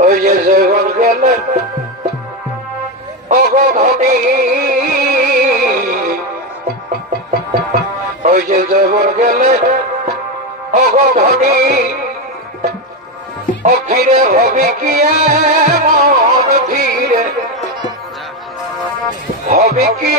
ওই যে জৈবন গেলে অগধনী ওই যে জৈবন গেলে অগধনী অখিরে হবি কি মন কি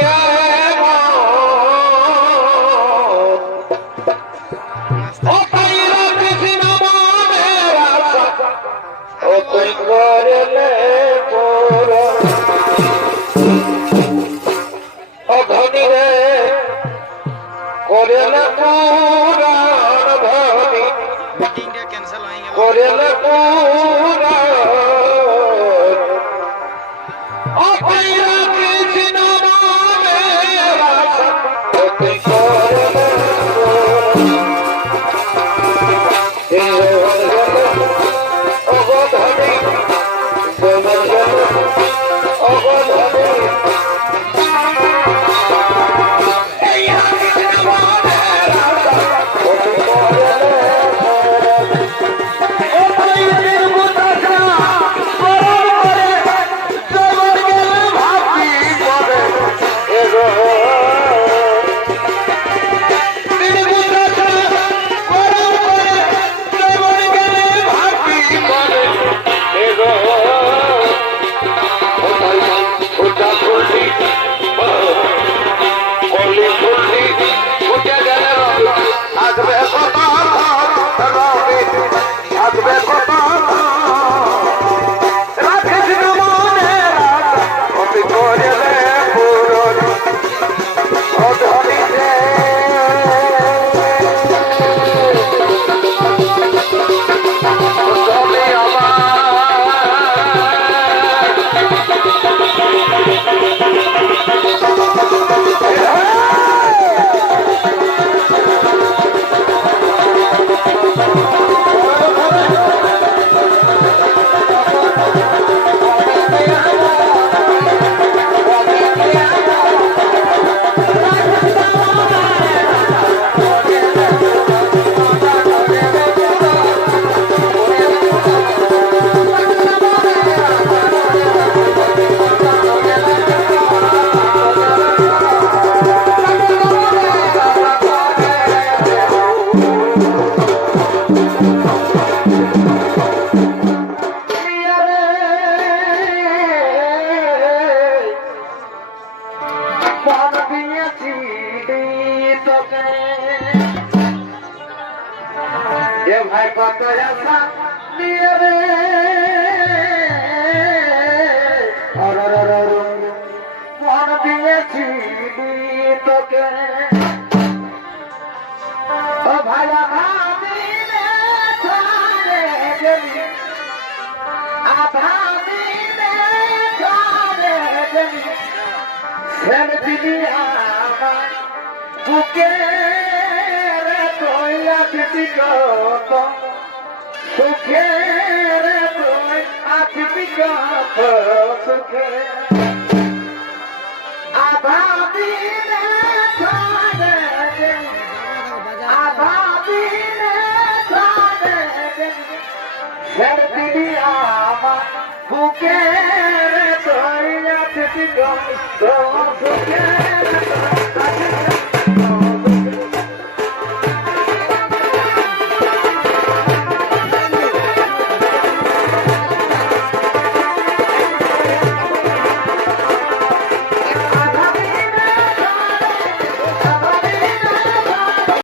মিটিংটা এ ভাই কত আশা নিয়ে রে। মন দিয়েছি তোকে। ও ভাই ছাড়ে গেলি। ছেড়ে দিলি আমার বুকে তৈয়া প্রীতি গত সুখে আখি গত সুখে আভাবি আভাবি আমার বুকে তৈয়া প্রীতি গত সুখে